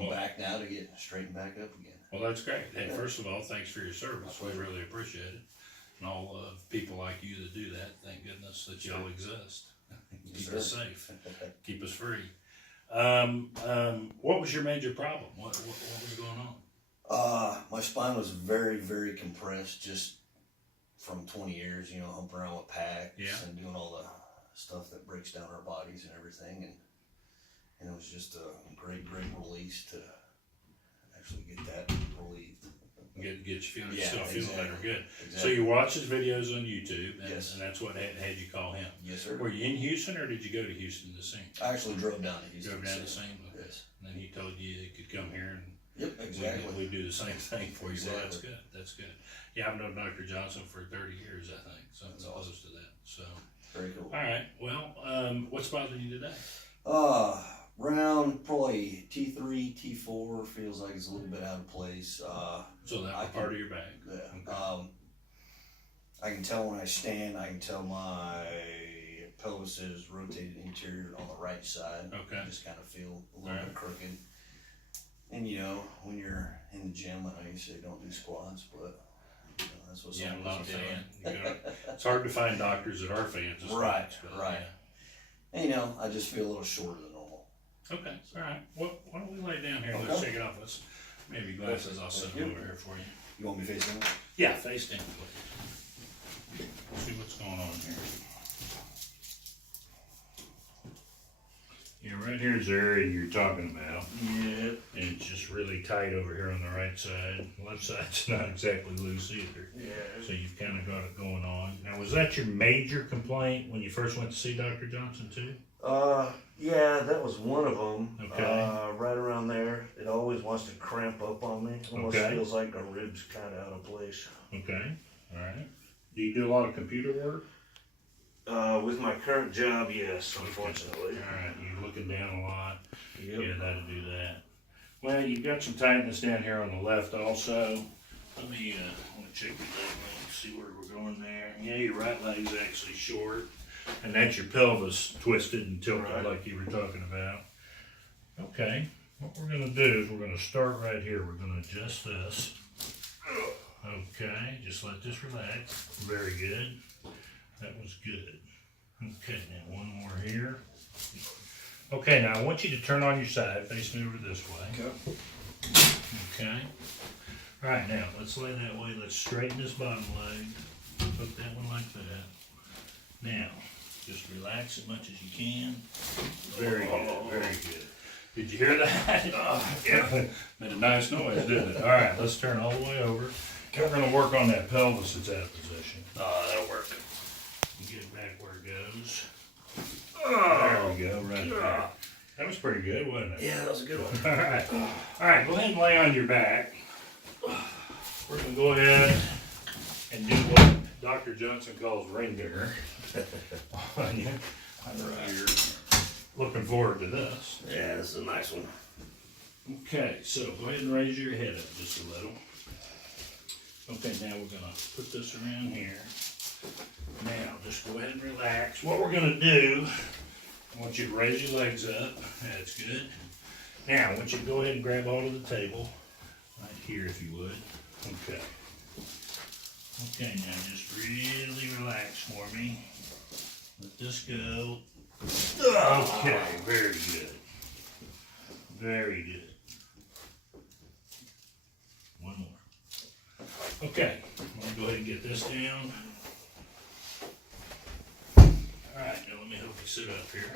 I'm back now to get straightened back up again. Well, that's great. Hey, first of all, thanks for your service. We really appreciate it. And all people like you that do that, thank goodness that y'all exist. Keep us safe. Keep us free. What was your major problem? What was going on? My spine was very, very compressed just from 20 years, humping around with packs and doing all the stuff that breaks down our bodies and everything. And it was just a great, great release to actually get that relieved. Get you feeling, feeling better. Good. Exactly. So you watch his videos on YouTube, and, yes. and that's what had you call him. Yes, sir. Were you in Houston, or did you go to Houston to see him? I actually drove down to Houston. Drove down to see him? Yes. And then he told you he could come here and yep, exactly. we do the same thing for you. Exactly. Well, that's good. That's good. Yeah, I've known Dr. Johnson for 30 years, I think. Something awesome. close to that. So very cool. All right. Well, what's bothering you today? Round probably T3, T4 feels like it's a little bit out of place. So that's part of your back. Yeah. Okay. I can tell when I stand. I can tell my pelvis is rotated anterior on the right side. Okay. I just kind of feel a little bit crooked. And when you're in the gym, I know you say don't do squats, but that's what I'm some not a of us are fan. doing. It's hard to find doctors that are fans of Right, squats, but, right. Yeah. And I just feel a little shorter than normal. Okay, all right. Well, why don't we lay down here? Okay. Let's shake it off. Let's maybe glasses. I'll set them over here for you. You want me facing them? Yeah, face down, please. Let's see what's going on here. Yeah, right here's the area you're talking about. Yeah. And it's just really tight over here on the right side. The left side's not exactly loose either. Yeah. So you've kind of got it going on. Now, was that your major complaint when you first went to see Dr. Johnson too? Yeah, that was one of them. Okay. Right around there. It always wants to cramp up on me. Almost Okay. feels like a rib's kind of out of place. Okay, all right. Do you do a lot of computer work? With my current job, yes, unfortunately. All right, you're looking down a lot. Yep. Yeah, that'll do that. Well, you've got some tightness down here on the left also. Let me check your leg and see where we're going there. Yeah, your right leg's actually short. And that's your pelvis twisted and tilted like you were talking about. Okay, what we're going to do is we're going to start right here. We're going to adjust this. Okay, just let this relax. Very good. That was good. Okay, now one more here. Okay, now I want you to turn on your side, face me over this way. Okay. Okay. All right, now let's lay that way. Let's straighten this bottom leg. Put that one like that. Now, just relax as much as you can. Very good, very good. Did you hear that? Yeah. Made a nice noise, didn't it? All right, let's turn all the way over. We're going to work on that pelvis that's out of position. That'll work. Get it back where it goes. There we go, right there. That was pretty good, wasn't it? Yeah, that was a good one. All right. All right, go ahead and lay on your back. We're going to go ahead and do what Dr. Johnson calls ring digger. On you. You're looking forward to this. Yeah, this is a nice one. Okay, so go ahead and raise your head up just a little. Okay, now we're going to put this around here. Now, just go ahead and relax. What we're going to do, I want you to raise your legs up. That's good. Now, I want you to go ahead and grab hold of the table. Right here, if you would. Okay. Okay, now just really relax for me. Let this go. Okay, very good. Very good. One more. Okay, I'm going to go ahead and get this down. Alright, now let me help you sit up here.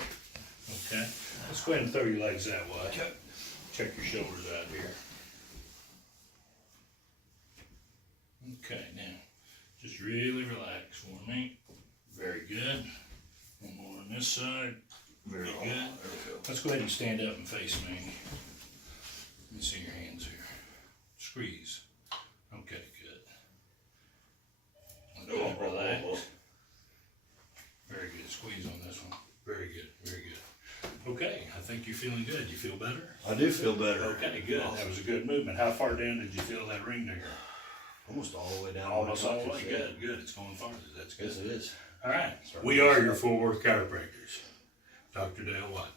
Okay, let's go ahead and throw your legs that way. Okay. Check your shoulders out here. Okay, now just really relax for me. Very good. One more on this side. Very good. There we go. Let's go ahead and stand up and face me. Let me see your hands here. Squeeze. Okay, good. Okay, relax. Very good. Squeeze on this one. Very good. Very good. Okay, I think you're feeling good. You feel better? I do feel better. Okay, good. That was a good movement. How far down did you feel that ring digger? Almost all the way down. Almost all the way. Good, good. It's going farther. That's good. Yes, it is. All right. We are your Fort Worth chiropractors. Dr. Dale Watt.